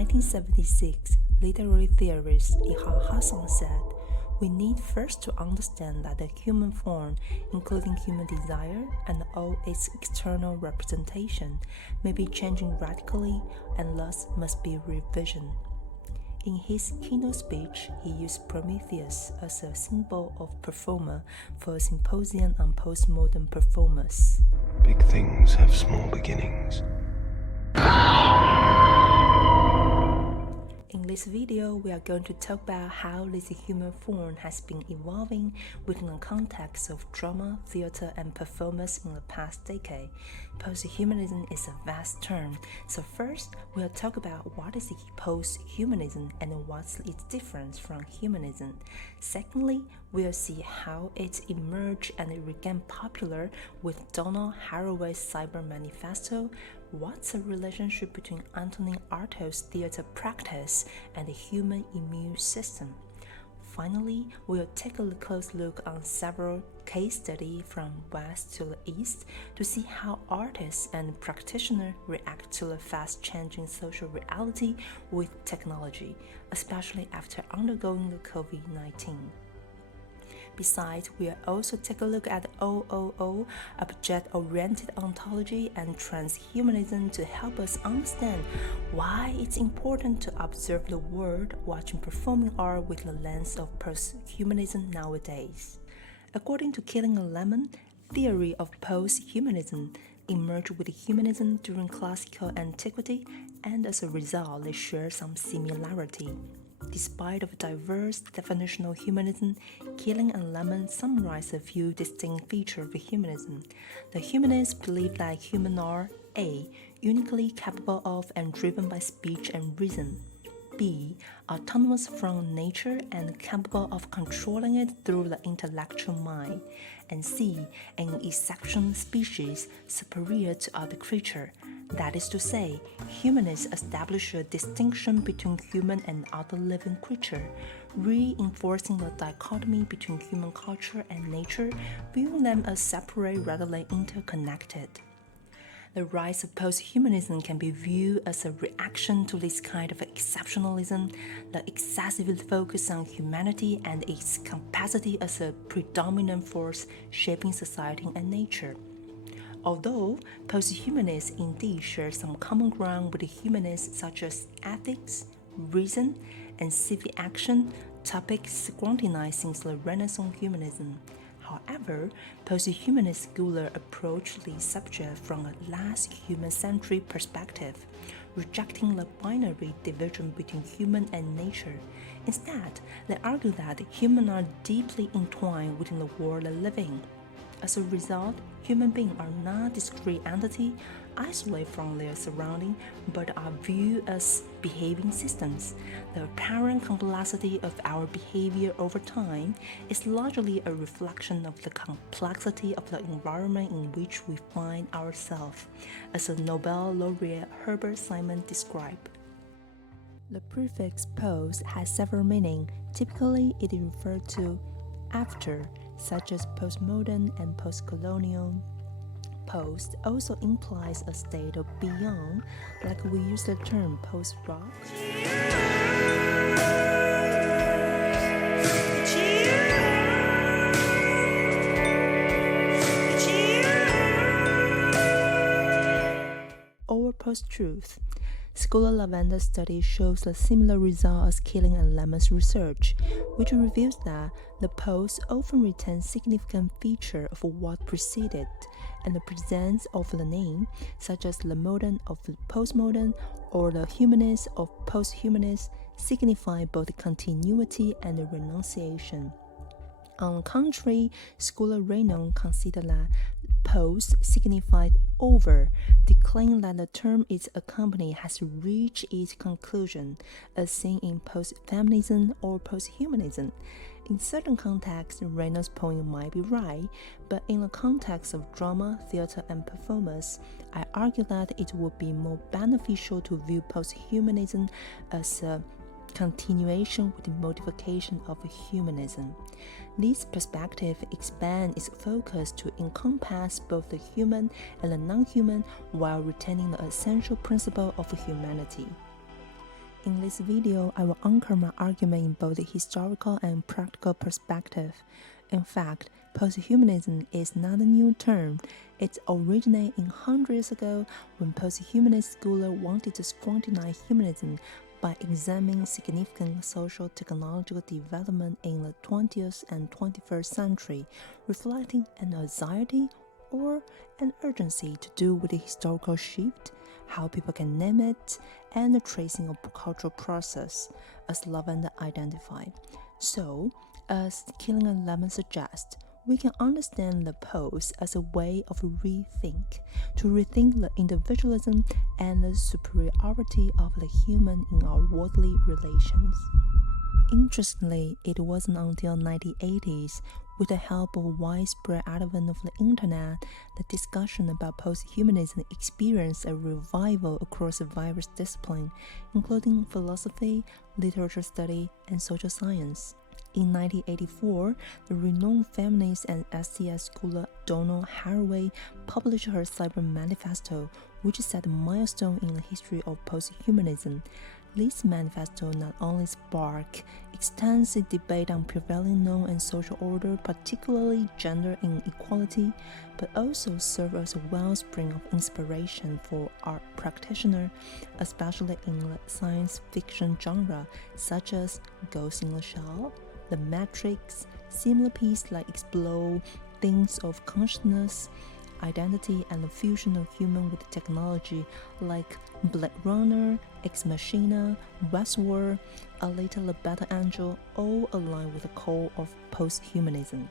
1976, literary theorist Hua-Chun said, "We need first to understand that the human form, including human desire and all its external representation, may be changing radically and thus must be revisioned." In his keynote speech, he used Prometheus as a symbol of performer for a symposium on postmodern performers. Big things have small beginnings. In this video, we are going to talk about how this human form has been evolving within the context of drama, theater, and performance in the past decade. Posthumanism is a vast term, so first, we'll talk about what is posthumanism and what's its difference from humanism. Secondly, we'll see how it emerged and it became popular with Donna Haraway's Cyborg manifesto. What's the relationship between Antonin Artaud's theater practice and the human immune system? Finally, we'll take a close look on several case studies from west to the east to see how artists and practitioners react to the fast-changing social reality with technology, especially after undergoing the COVID-19. Besides, we'll also take a look at OOO, object-oriented ontology, and transhumanism to help us understand why it's important to observe the world watching performing art with the lens of posthumanism nowadays. According to Killing a Lemon, theory of posthumanism emerged with humanism during classical antiquity, and as a result, they share some similarity. Despite of diverse definition of humanism, Killing and Lemon summarize a few distinct features of humanism. The humanists believe that humans are A. Uniquely capable of and driven by speech and reason, B. Autonomous from nature and capable of controlling it through the intellectual mind, and C. An exceptional species superior to other creatures. That is to say, humanists establish a distinction between human and other living creature, reinforcing the dichotomy between human culture and nature, viewing them as separate rather than interconnected. The rise of posthumanism can be viewed as a reaction to this kind of exceptionalism, the excessive focus on humanity and its capacity as a predominant force shaping society and nature. Although posthumanists indeed share some common ground with humanists such as ethics, reason, and civic action, topics scrutinized since the Renaissance humanism. However, posthumanist scholars approach the subject from a last human-centric perspective, rejecting the binary division between human and nature. Instead, they argue that humans are deeply entwined within the world they live in. As a result, human beings are not discrete entities isolated from their surroundings, but are viewed as behaving systems. The apparent complexity of our behavior over time is largely a reflection of the complexity of the environment in which we find ourselves, as the Nobel laureate Herbert Simon described. The prefix post has several meanings. Typically, it is referred to after, such as postmodern and postcolonial. Post also implies a state of beyond, like we use the term post-rock. Or post-truth. Scholar Lavender's study shows a similar result as Killing and Lemon's research, which reveals that the post often retains significant features of what preceded, and the presence of the name, such as the modern of the postmodern or the humanist of posthumanist, signify both continuity and renunciation. On the contrary, scholar Renan considered that post signified over, declaring that the term its accompany has reached its conclusion, as seen in post-feminism or post-humanism. In certain contexts, Renan's point might be right, but in the context of drama, theater, and performance, I argue that it would be more beneficial to view post-humanism as a continuation with the modification of humanism. This perspective expands its focus to encompass both the human and the non-human while retaining the essential principle of humanity. In this video, I will anchor my argument in both the historical and practical perspective. In fact, posthumanism is not a new term. It originated in hundreds ago when posthumanist scholars wanted to scrutinize humanism by examining significant social technological development in the 20th and 21st century, reflecting an anxiety or an urgency to do with the historical shift, how people can name it, and the tracing of cultural process, as Lavender identified. So, as Killing a Lemon suggests, we can understand the post as a way of to rethink the individualism and the superiority of the human in our worldly relations. Interestingly, it wasn't until the 1980s, with the help of widespread advent of the internet, that discussion about posthumanism experienced a revival across various disciplines, including philosophy, literature study, and social science. In 1984, the renowned feminist and STS scholar Donna Haraway published her Cyborg manifesto, which set a milestone in the history of posthumanism. This manifesto not only sparked extensive debate on prevailing norm and social order, particularly gender inequality, but also served as a wellspring of inspiration for art practitioners, especially in the science fiction genre, such as Ghost in the Shell, The Matrix, similar pieces like explore themes of consciousness, identity, and the fusion of human with technology, like Blade Runner, Ex Machina, Westworld, Alita the Battle Angel, all align with the core of posthumanism.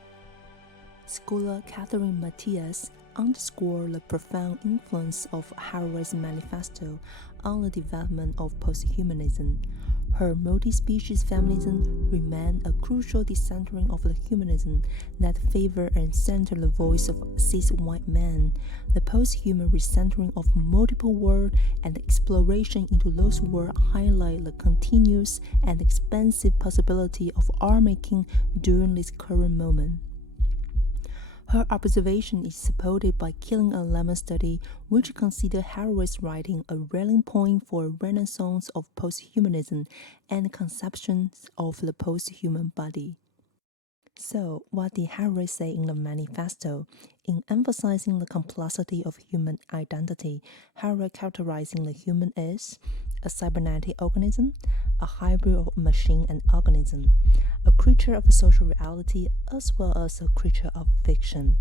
Scholar Catherine Matthias underscored the profound influence of Haraway's manifesto on the development of posthumanism. Her multi-species feminism remained a crucial decentering of the humanism that favored and centered the voice of cis-white men. The post-human recentering of multiple worlds and the exploration into those worlds highlight the continuous and expansive possibility of art making during this current moment. Her observation is supported by Killing a Lemon study, which considered Haraway's writing a rallying point for a renaissance of posthumanism and conceptions of the posthuman body. So, what did Haraway say in the manifesto? In emphasizing the complexity of human identity, Haraway characterizing the human as a cybernetic organism, a hybrid of machine and organism, a creature of social reality as well as a creature of fiction.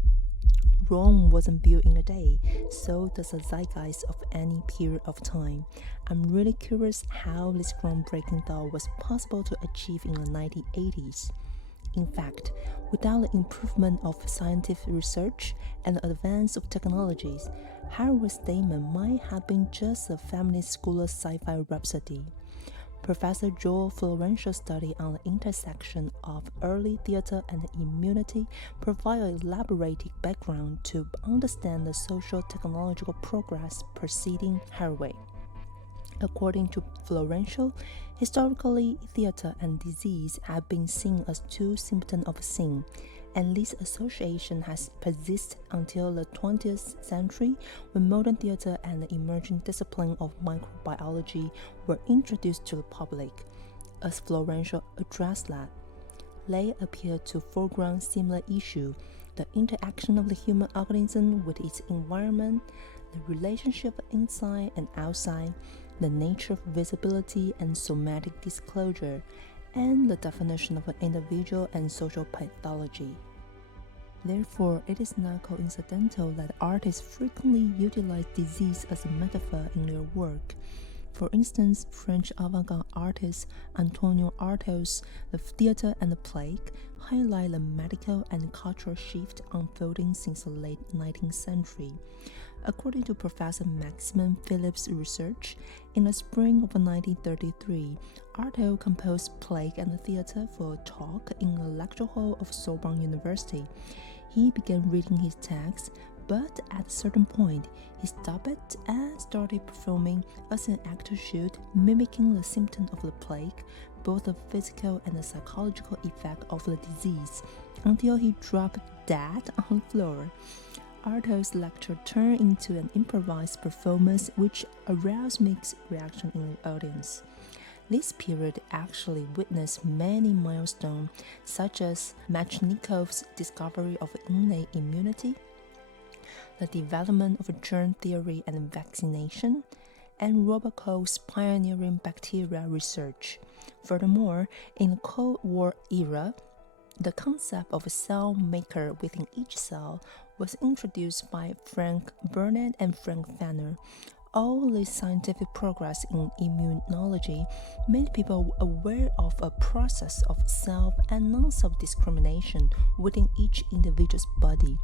Rome wasn't built in a day, so does the zeitgeist of any period of time. I'm really curious how this groundbreaking thought was possible to achieve in the 1980s. In fact, without the improvement of scientific research and the advance of technologies, Haraway's statement might have been just a feminist scholar's sci-fi rhapsody. Professor Joel Florence's study on the intersection of early theater and immunity provides an elaborate background to understand the social technological progress preceding Haraway. According to Florence, historically, theater and disease have been seen as two symptoms of sin, and this association has persisted until the 20th century when modern theater and the emerging discipline of microbiology were introduced to the public. As Florence addressed that, they appear to foreground similar issues: the interaction of the human organism with its environment, the relationship inside and outside, the nature of visibility and somatic disclosure, and the definition of an individual and social pathology. Therefore, it is not coincidental that artists frequently utilize disease as a metaphor in their work. For instance, French avant-garde artist Antonin Artaud's The Theatre and the Plague highlight the medical and cultural shift unfolding since the late 19th century. According to Professor Maximum Phillips' research, in the spring of 1933, Artaud composed Plague and the Theatre for a talk in the lecture hall of Sorbonne University. He began reading his text, but at a certain point, he stopped and started performing as an actor should, mimicking the symptoms of the plague, both the physical and the psychological effect of the disease, until he dropped dead on the floor. Artaud's lecture turned into an improvised performance which aroused mixed reaction in the audience. This period actually witnessed many milestones, such as Mechnikov's discovery of innate immunity, the development of germ theory and vaccination, and Robert Koch's pioneering bacteria research. Furthermore, in the Cold War era, the concept of a cell maker within each cell was introduced by Frank Burnett and Frank Fenner. All this scientific progress in immunology made people aware of a process of self and non-self discrimination within each individual's body.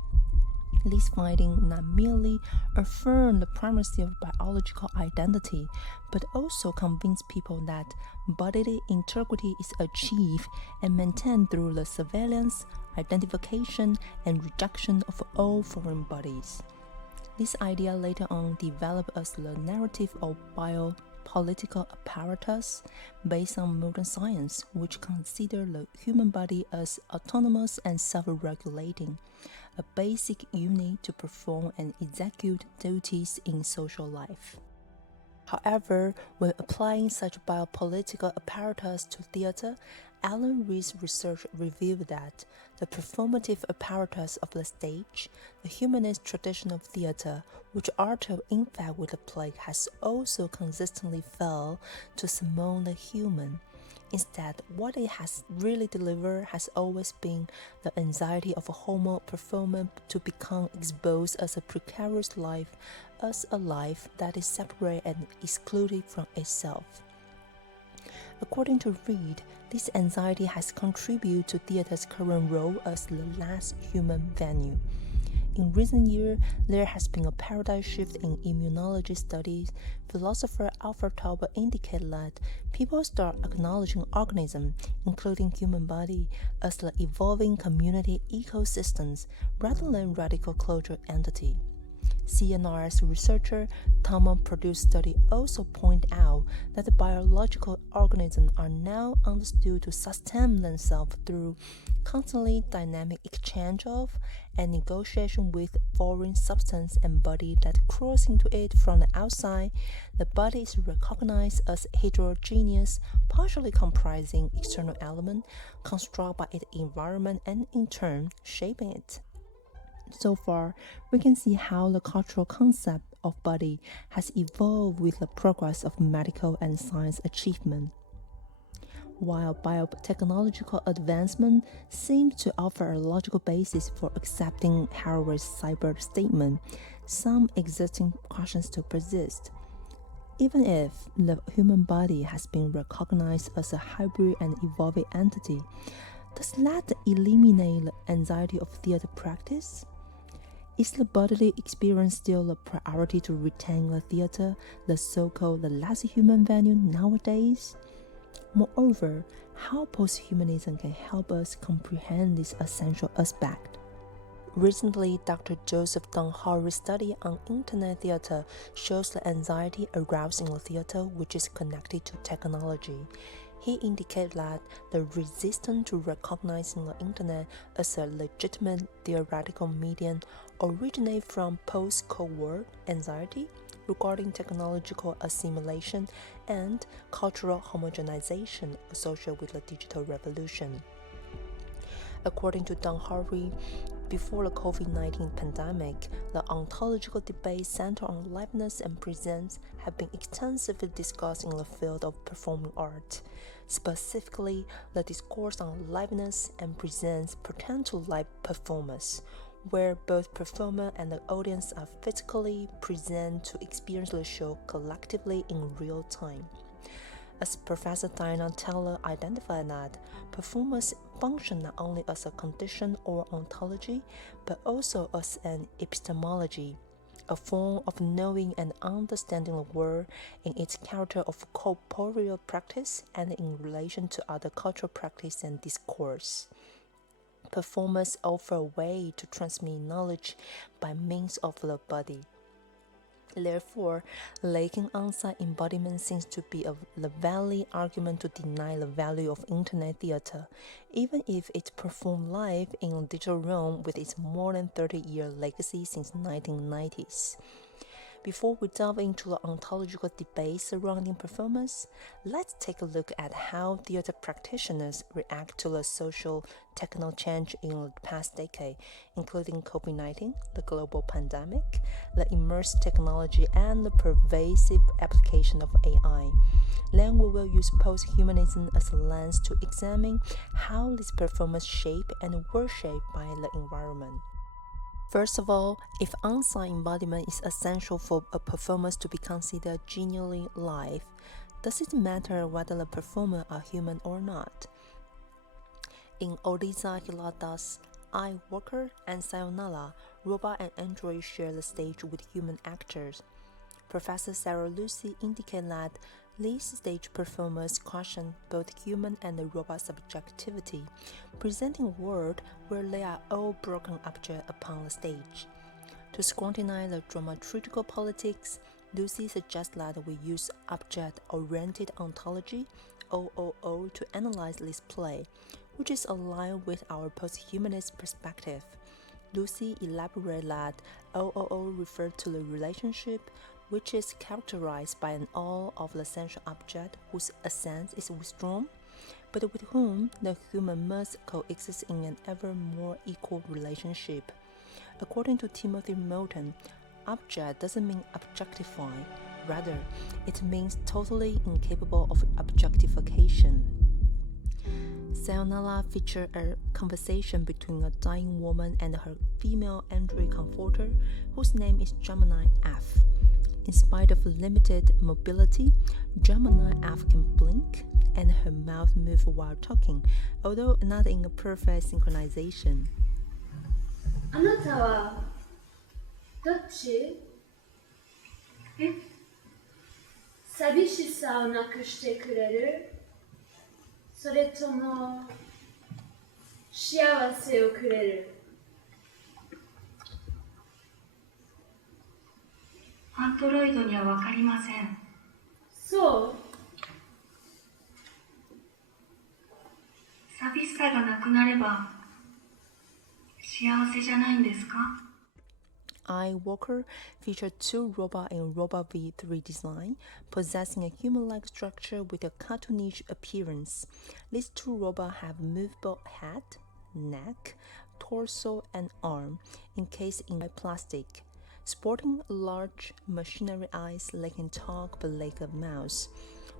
This finding not merely affirmed the primacy of biological identity, but also convinced people that bodily integrity is achieved and maintained through the surveillance, identification, and rejection of all foreign bodies. This idea later on developed as the narrative of biopolitical apparatus based on modern science, which consider the human body as autonomous and self-regulating, a basic unit to perform and execute duties in social life. However, when applying such biopolitical apparatus to theater, Alan Reed's research revealed that the performative apparatus of the stage, the humanist tradition of theater, which Artaud in fact with the plague has also consistently failed to summon the human. Instead, what it has really delivered has always been the anxiety of a homo performer to become exposed as a precarious life, as a life that is separate and excluded from itself. According to Reed, this anxiety has contributed to theater's current role as the last human venue. In recent years, there has been a paradigm shift in immunology studies. Philosopher Alfred Tauber indicated that people start acknowledging organisms, including human body, as the evolving community ecosystems rather than radical closure entity. Sayonara's researcher Thomas produced study also point out that the biological organisms are now understood to sustain themselves through constantly dynamic exchange of and negotiation with foreign substance and body that cross into it from the outside. The body is recognized as heterogeneous, partially comprising external element constructed by its environment and in turn shaping it. So far, we can see how the cultural concept of body has evolved with the progress of medical and science achievement. While biotechnological advancement seems to offer a logical basis for accepting Haraway's cyborg statement, some existing questions still persist. Even if the human body has been recognized as a hybrid and evolving entity, does that eliminate the anxiety of theater practice? Is the bodily experience still a priority to retain the theater, the so-called the last human venue nowadays? Moreover, how posthumanism can help us comprehend this essential aspect? Recently, Dr. Joseph Donna Haraway's study on internet theater shows the anxiety aroused in the theater which is connected to technology. He indicated that the resistance to recognizing the internet as a legitimate theoretical medium originates from post-Cold War anxiety regarding technological assimilation and cultural homogenization associated with the digital revolution. According to Donna Haraway, before the COVID-19 pandemic, the ontological debate centered on liveness and presence have been extensively discussed in the field of performing art. Specifically, the discourse on liveness and presence pertain to live performance, where both performer and the audience are physically present to experience the show collectively in real time. As Professor Diana Taylor identified that performance function not only as a condition or ontology, but also as an epistemology, a form of knowing and understanding the world in its character of corporeal practice and in relation to other cultural practice and discourse. Performers offer a way to transmit knowledge by means of the body. Therefore, lacking on-site embodiment seems to be the valid argument to deny the value of internet theater, even if it performed live in a digital realm with its more than 30-year legacy since 1990s. Before we delve into the ontological debate surrounding performance, let's take a look at how theater practitioners react to the social techno change in the past decade, including COVID-19, the global pandemic, the immersive technology, and the pervasive application of AI. Then we will use posthumanism as a lens to examine how this performance shape and were shaped by the environment. First of all, if on-site embodiment is essential for a performance to be considered genuinely live, does it matter whether the performer are human or not? In Odisa Hirata's I, Walker and Sayonara, robot and android share the stage with human actors. Professor Sarah Lucy indicated that these stage performers question both human and robot subjectivity, presenting a world where they are all broken objects upon the stage. To scrutinize the dramaturgical politics, Lucy suggests that we use object-oriented ontology (OOO) to analyze this play, which is aligned with our posthumanist perspective. Lucy elaborated that OOO referred to the relationship which is characterized by an awe of the essential object whose essence is withdrawn, but with whom the human must coexist in an ever more equal relationship. According to Timothy Moulton, object doesn't mean objectify, rather, it means totally incapable of objectification. Sayonara featured a conversation between a dying woman and her female android comforter, whose name is Gemini F. In spite of limited mobility, Gemini F can blink and her mouth moves while talking, although not in a perfect synchronization. あなたはどっち？寂しさをなくしてくれる？それとも幸せをくれる？アントロイドには分かりません。そう？寂しさがなくなれば幸せじゃないんですか？ I, Walker featured two robots in Robot V3 design, possessing a human-like structure with a cartoonish appearance. These two robots have movable head, neck, torso, and arm, encased in plastic. Sporting large machinery eyes, they can talk but like a mouse.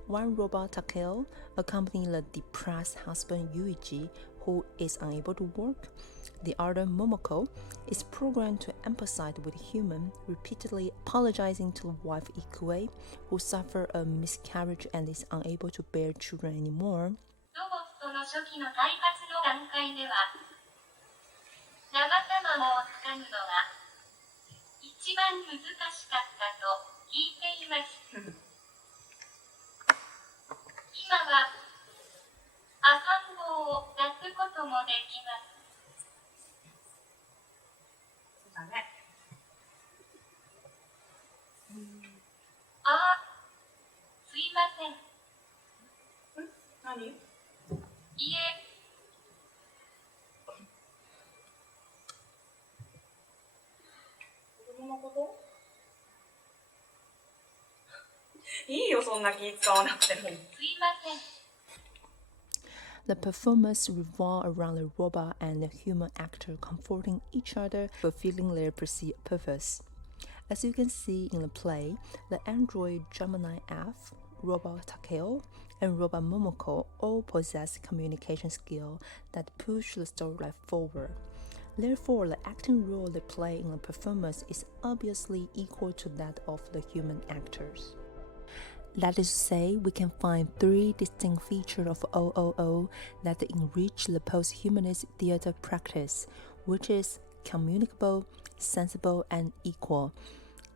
One robot, Takeo, accompanying the depressed husband Yuichi, who is unable to work. The other, Momoko, is programmed to empathize with human, repeatedly apologizing to the wife Ikue, who suffered a miscarriage and is unable to bear children anymore. ロボットの初期の開発の段階では、生卵をつかむのが一番難しかったと聞いています。今は赤ん坊を抱くこともできます。そうだね。ああ、すいません。何？いえ。子供のこと？いいよ、そんな気使わなくても。すいません。The performers revolve around the robot and the human actor comforting each other, fulfilling their perceived purpose. As you can see in the play, the android Gemini F, robot Takeo, and robot Momoko all possess communication skills that push the storyline forward. Therefore, the acting role they play in the performance is obviously equal to that of the human actors. That is to say, we can find three distinct features of OOO that enrich the posthumanist theater practice, which is communicable, sensible, and equal.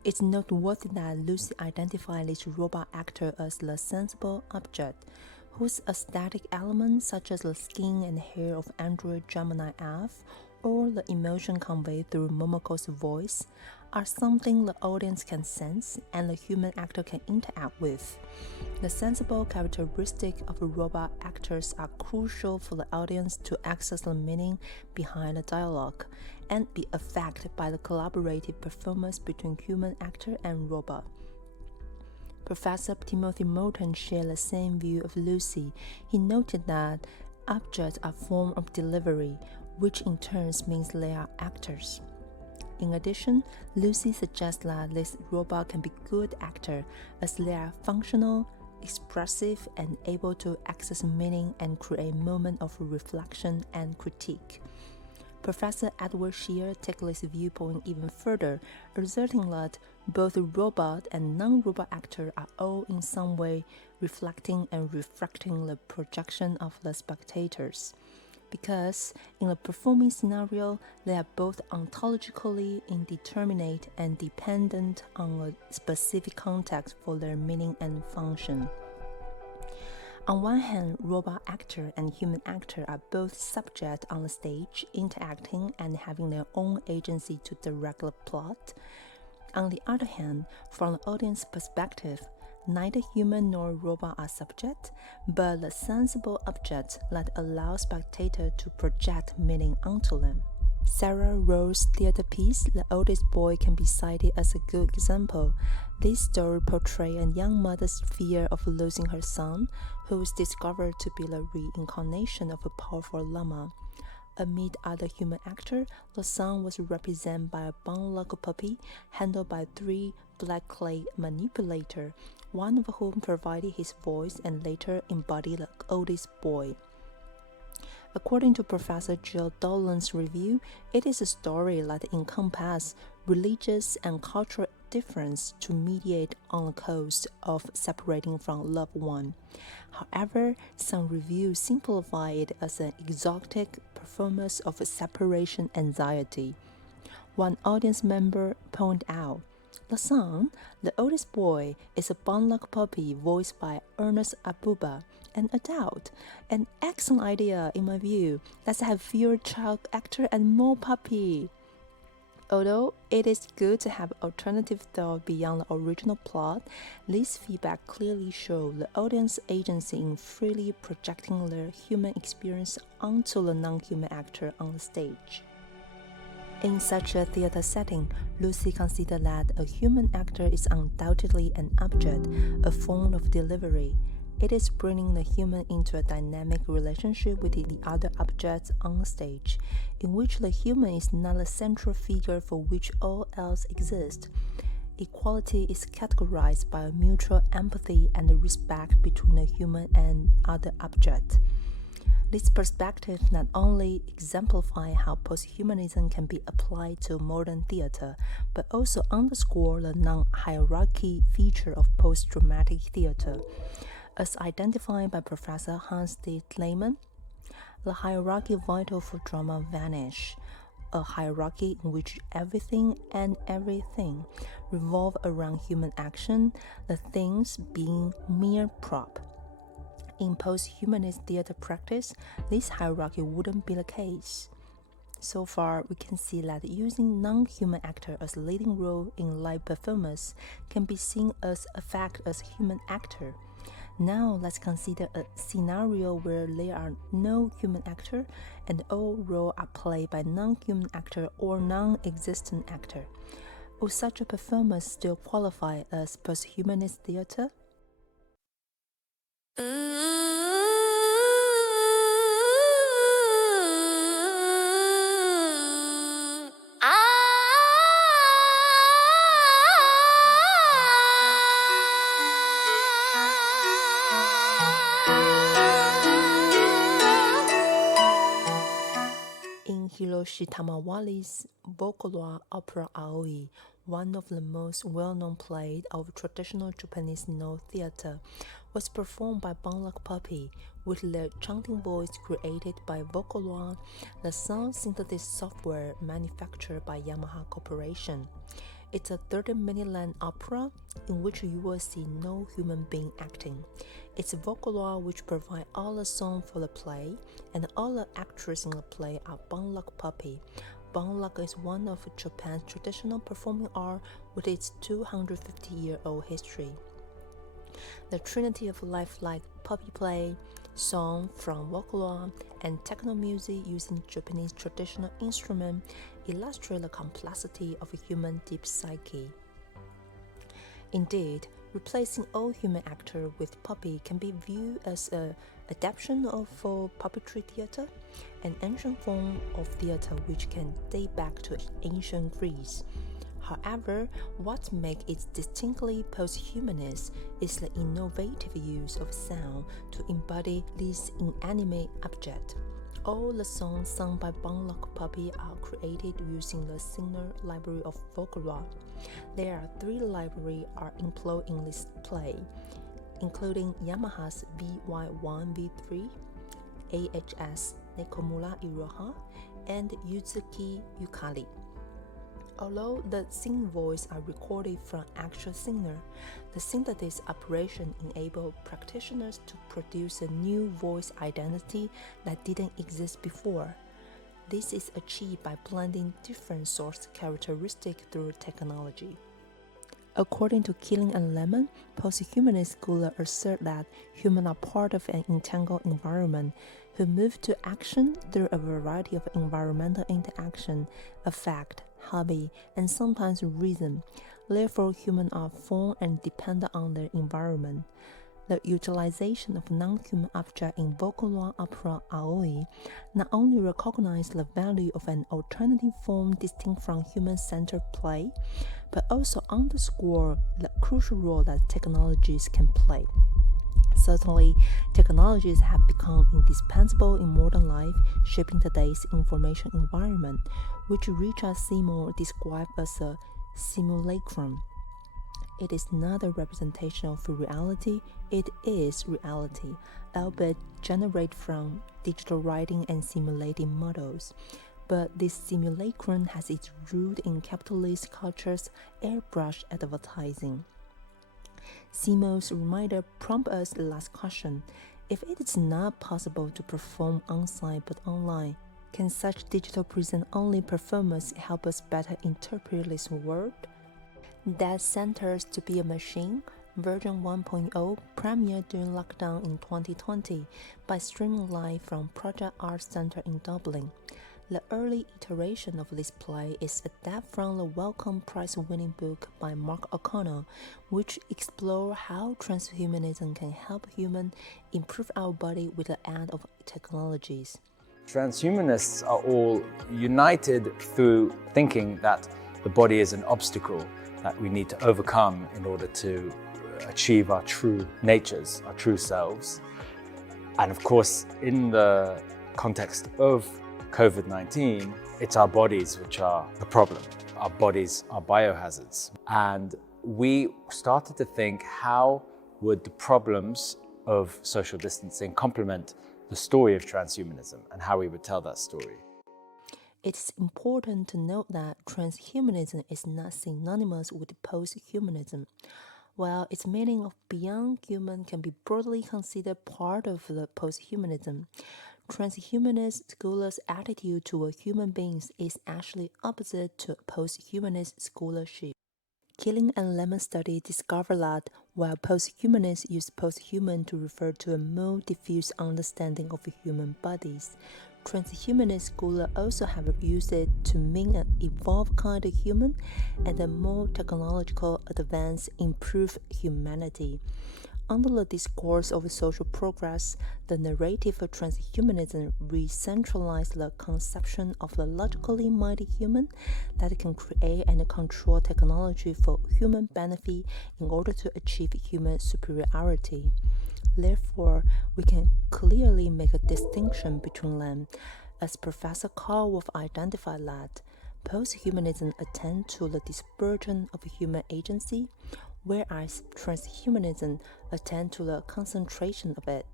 It's noteworthy that Lucy identified this robot actor as the sensible object, whose aesthetic elements such as the skin and hair of android Gemini F or the emotion conveyed through Momoko's voice are something the audience can sense and the human actor can interact with. The sensible characteristics of robot actors are crucial for the audience to access the meaning behind the dialogue, and be affected by the collaborative performance between human actor and robot. Professor Timothy Moulton shared the same view of Lucy. He noted that objects are forms of delivery, which in turn means they are actors. In addition, Lucy suggests that this robot can be good actor as they are functional, expressive, and able to access meaning and create moments of reflection and critique. Professor Edward Shear takes this viewpoint even further, asserting that both robot and non-robot actors are all in some way reflecting and refracting the projection of the spectators. Because in a performing scenario, they are both ontologically indeterminate and dependent on a specific context for their meaning and function. On one hand, robot actor and human actor are both subject on the stage, interacting and having their own agency to direct the plot. On the other hand, from the audience perspective, neither human nor robot are subject, but the sensible object that allows spectators to project meaning onto them. Sarah Rowe's theater piece, The Oldest Boy, can be cited as a good example. This story portrays a young mother's fear of losing her son, who is discovered to be the reincarnation of a powerful llama. Amid other human actors, the son was represented by a bone-like puppy handled by 3 black clay manipulators, one of whom provided his voice and later embodied the oldest boy. According to Professor Jill Dolan's review, it is a story that encompasses religious and cultural difference to mediate on the cost of separating from loved one. However, some reviews simplify it as an exotic performance of separation anxiety. One audience member pointed out, "The son, the oldest boy, is a bone-like puppy voiced by Ernest Abuba, an adult. An excellent idea, in my view. Let's have fewer child actor and more puppy." Although it is good to have alternative thought beyond the original plot, this feedback clearly shows the audience agency in freely projecting their human experience onto the non-human actor on the stage. In such a theater setting, Lucy considered that a human actor is undoubtedly an object, a form of delivery. It is bringing the human into a dynamic relationship with the other objects on the stage, in which the human is not the central figure for which all else exists. Equality is categorized by a mutual empathy and respect between the human and other objects. This perspective not only exemplifies how posthumanism can be applied to modern theater, but also underscores the non-hierarchy feature of postdramatic theater. As identified by Professor Hans D. Lehmann, the hierarchy vital for drama vanishes, a hierarchy in which everything and everything revolve around human action, the things being mere prop. In posthumanist theater practice, this hierarchy wouldn't be the case. So far, we can see that using non-human actor as a leading role in live performance can be seen as a fact as human actor. Now let's consider a scenario where there are no human actor and all roles are played by non-human actor or non-existent actor. Would such a performance still qualify as posthumanist theater? Hiroshi Tamawari's VOCALOID Aoi, one of the most well-known plays of traditional Japanese no theater, was performed by bone-like puppy, with the chanting voice created by VOCALOID, the sound synthesis software manufactured by Yamaha Corporation. It's a 30-minute length opera in which you will see no human being acting. It's VOCALOID which provides all the song for the play, and all the actors in the play are bone-like puppy. Bone-like is one of Japan's traditional performing art with its 250-year-old history. The trinity of lifelike puppy play, Song from VOCALOID and techno music using Japanese traditional instruments illustrate the complexity of a human deep psyche. Indeed, replacing all human actors with puppet can be viewed as an adaptation for puppetry theater, an ancient form of theater which can date back to ancient Greece. However, what makes it distinctly posthumanist is the innovative use of sound to embody this inanimate object. All the songs sung by Bunlock Puppet are created using the Singer library of VOCALOID. There are 3 libraries are employed in this play, including Yamaha's VY1V3, AHS Nekomura Iroha, and Yuzuki Yukari. Although the singing voice are recorded from actual singer, the synthesis operation enabled practitioners to produce a new voice identity that didn't exist before. This is achieved by blending different source characteristics through technology. According to Killing and Lemon, posthumanist scholars assert that humans are part of an entangled environment who move to action through a variety of environmental interaction, affect, hobby, and sometimes reason. Therefore, humans are formed and dependent on their environment. The utilization of non-human objects in VOCALOID opera Aoi not only recognizes the value of an alternative form distinct from human-centered play, but also underscores the crucial role that technologies can play. Certainly, technologies have become indispensable in modern life, shaping today's information environment, which Richard Seymour described as a simulacrum. It is not a representation of reality, it is reality, albeit generated from digital writing and simulating models. But this simulacrum has its root in capitalist culture's airbrush advertising. Seymour's reminder prompts us the last question: if it is not possible to perform on-site but online, can such digital present-only performance help us better interpret this world? That Centers to Be a Machine, version 1.0, premiered during lockdown in 2020 by streaming live from Project Art Center in Dublin. The early iteration of this play is adapted from the Wellcome Prize-winning book by Mark O'Connell, which explores how transhumanism can help humans improve our body with the aid of technologies. Transhumanists are all united through thinking that the body is an obstacle that we need to overcome in order to achieve our true natures, our true selves. And of course, in the context of COVID-19, it's our bodies which are the problem. Our bodies are biohazards. And we started to think, how would the problems of social distancing complement the story of transhumanism and how we would tell that story? It's important to note that transhumanism is not synonymous with posthumanism. While its meaning of beyond human can be broadly considered part of the posthumanism, transhumanist scholars' attitude toward human beings is actually opposite to posthumanist scholarship. Killing and Lemon study discovered that while posthumanists use posthuman to refer to a more diffuse understanding of human bodies, transhumanist scholars also have used it to mean an evolved kind of human and a more technological advance improved humanity. Under the discourse of social progress, the narrative of transhumanism re-centralized the conception of the logically minded human that can create and control technology for human benefit in order to achieve human superiority. Therefore, we can clearly make a distinction between them, as Professor Carl Wolf identified that posthumanism attends to the dispersion of human agency, whereas transhumanism attends to the concentration of it.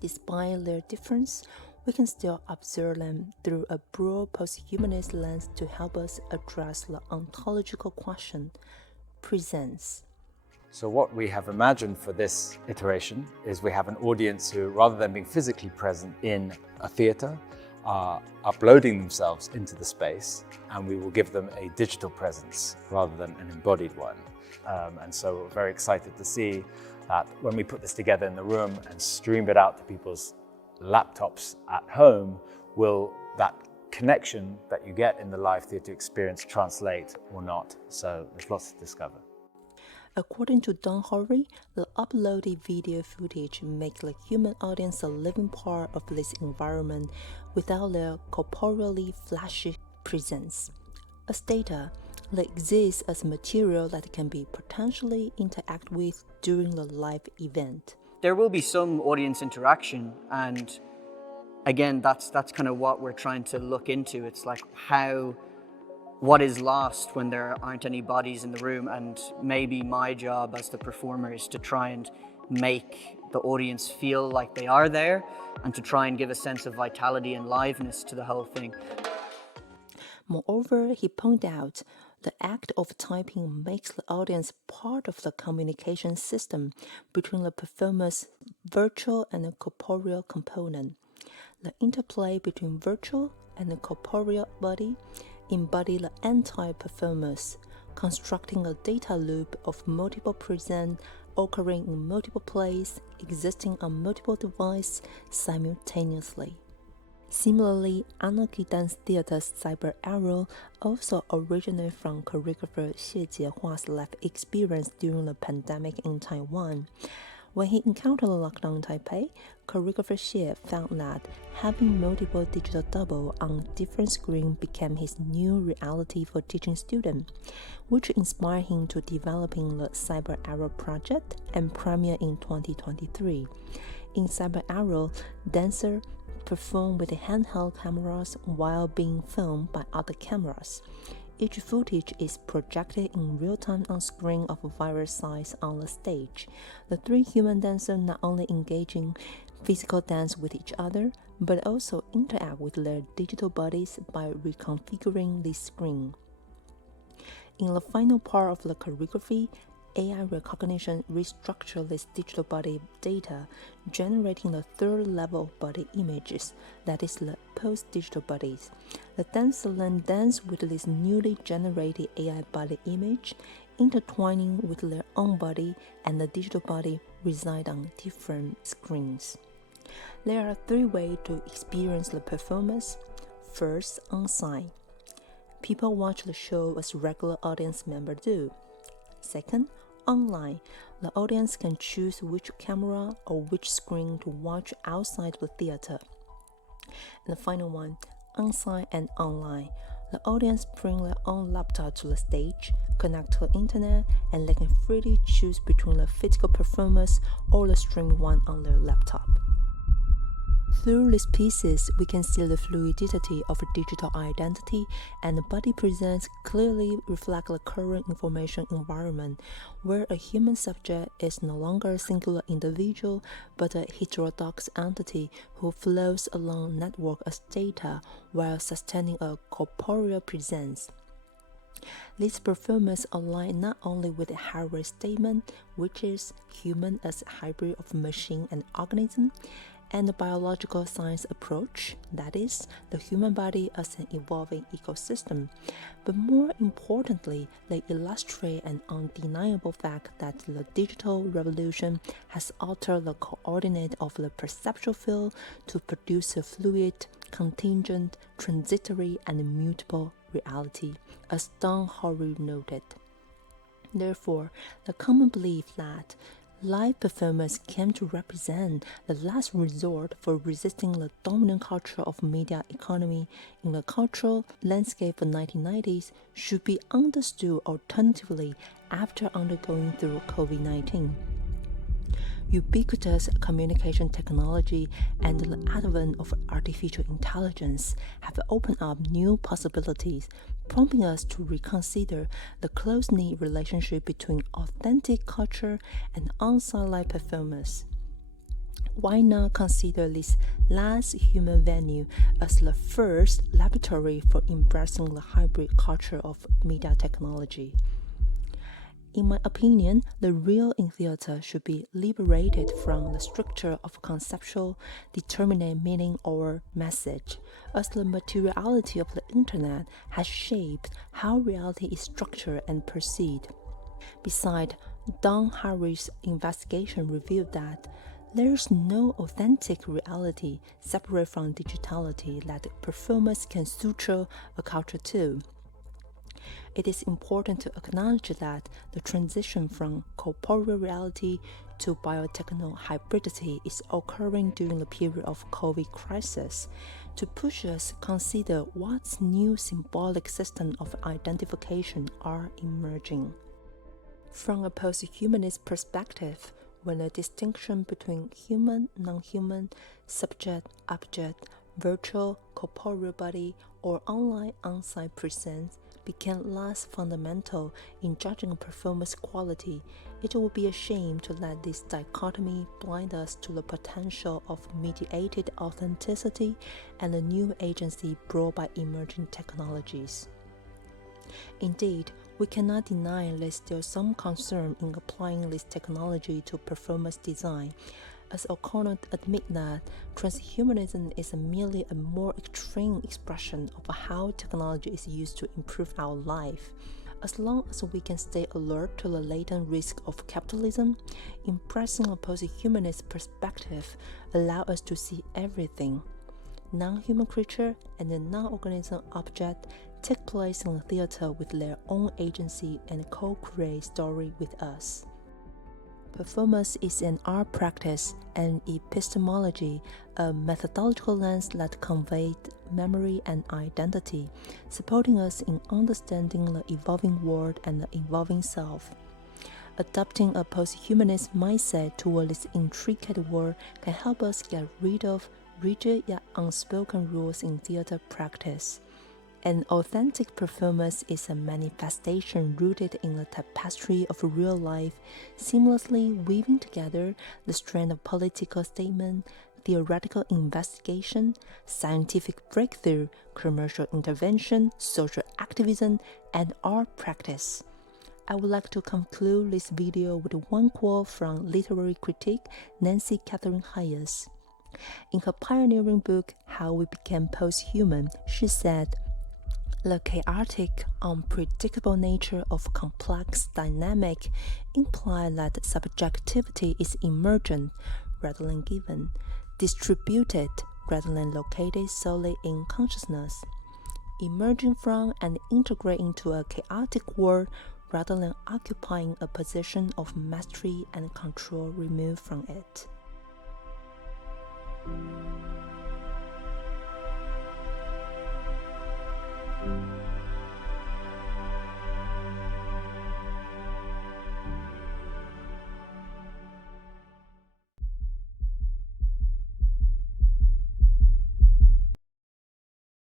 Despite their difference, we can still observe them through a broad posthumanist lens to help us address the ontological question, presence. So what we have imagined for this iteration is we have an audience who, rather than being physically present in a theatre, are uploading themselves into the space, and we will give them a digital presence rather than an embodied one. And so we're very excited to see that when we put this together in the room and stream it out to people's laptops at home, will that connection that you get in the live theatre experience translate or not? So there's lots to discover. According to Donna Haraway, the uploaded video footage makes the human audience a living part of this environment without their corporeally flashy presence. As data, they exist as material that can be potentially interacted with during the live event. There will be some audience interaction, and again, that's kind of what we're trying to look into. It's like what is lost when there aren't any bodies in the room, and maybe my job as the performer is to try and make the audience feel like they are there and to try and give a sense of vitality and liveness to the whole thing. Moreover, he pointed out the act of typing makes the audience part of the communication system between the performer's virtual and corporeal component. The interplay between virtual and the corporeal body embody the entire performance, constructing a data loop of multiple present occurring in multiple places, existing on multiple devices simultaneously. Similarly, anarchy dance theater's CyborgEros also originated from choreographer Xie Hua's life experience during the pandemic in Taiwan. When he encountered the lockdown in Taipei, choreographer Xie found that having multiple digital doubles on different screens became his new reality for teaching students, which inspired him to developing the CyborgEros project and premiere in 2023. In CyborgEros, dancers perform with handheld cameras while being filmed by other cameras. Each footage is projected in real time on screen of various size on the stage. The three human dancers not only engage in physical dance with each other, but also interact with their digital bodies by reconfiguring the screen. In the final part of the choreography, AI recognition restructures this digital body data, generating the third level of body images, that is the post-digital bodies. The dancer then dance with this newly generated AI body image, intertwining with their own body and the digital body reside on different screens. There are three ways to experience the performance. First, on-site. People watch the show as regular audience members do. Second, online. The audience can choose which camera or which screen to watch outside the theater. And the final one, on-site and online. The audience bring their own laptop to the stage, connect to the internet, and they can freely choose between the physical performance or the streamed one on their laptop. Through these pieces, we can see the fluidity of a digital identity, and the body presence clearly reflect the current information environment, where a human subject is no longer a singular individual, but a heterodox entity who flows along network as data while sustaining a corporeal presence. These performances align not only with the Haraway statement, which is human as a hybrid of machine and organism, and the biological science approach, that is, the human body as an evolving ecosystem. But more importantly, they illustrate an undeniable fact that the digital revolution has altered the coordinate of the perceptual field to produce a fluid, contingent, transitory, and mutable reality, as Donna Haraway noted. Therefore, the common belief that live performance came to represent the last resort for resisting the dominant culture of media economy in the cultural landscape of the 1990s should be understood alternatively after undergoing through COVID-19. Ubiquitous communication technology and the advent of artificial intelligence have opened up new possibilities, prompting us to reconsider the close-knit relationship between authentic culture and on-site live performance. Why not consider this last human venue as the first laboratory for embracing the hybrid culture of media technology? In my opinion, the real in theater should be liberated from the structure of conceptual, determinate meaning or message, as the materiality of the internet has shaped how reality is structured and perceived. Besides, Donna Haraway's investigation revealed that there is no authentic reality separate from digitality that performers can suture a culture to. It is important to acknowledge that the transition from corporeal reality to biotechno hybridity is occurring during the period of COVID crisis to push us consider what new symbolic system of identification are emerging. From a posthumanist perspective, when the distinction between human, non-human, subject, object, virtual, corporeal body, or online, on-site presence became less fundamental in judging a performer's quality, it would be a shame to let this dichotomy blind us to the potential of mediated authenticity and the new agency brought by emerging technologies. Indeed, we cannot deny there's still some concern in applying this technology to performance design, as O'Connor admits that transhumanism is merely a more extreme expression of how technology is used to improve our life. As long as we can stay alert to the latent risk of capitalism, embracing a posthumanist perspective allows us to see everything. Non-human creature and the non-organism object take place in the theater with their own agency and co-create story with us. Performance is an art practice and epistemology, a methodological lens that conveys memory and identity, supporting us in understanding the evolving world and the evolving self. Adopting a posthumanist mindset toward this intricate world can help us get rid of rigid yet unspoken rules in theater practice. An authentic performance is a manifestation rooted in the tapestry of real life, seamlessly weaving together the strand of political statement, theoretical investigation, scientific breakthrough, commercial intervention, social activism, and art practice. I would like to conclude this video with one quote from literary critic Nancy Catherine Hayes. In her pioneering book, How We Became Posthuman, she said, "The chaotic, unpredictable nature of complex dynamic implies that subjectivity is emergent rather than given, distributed rather than located solely in consciousness, emerging from and integrating into a chaotic world rather than occupying a position of mastery and control removed from it."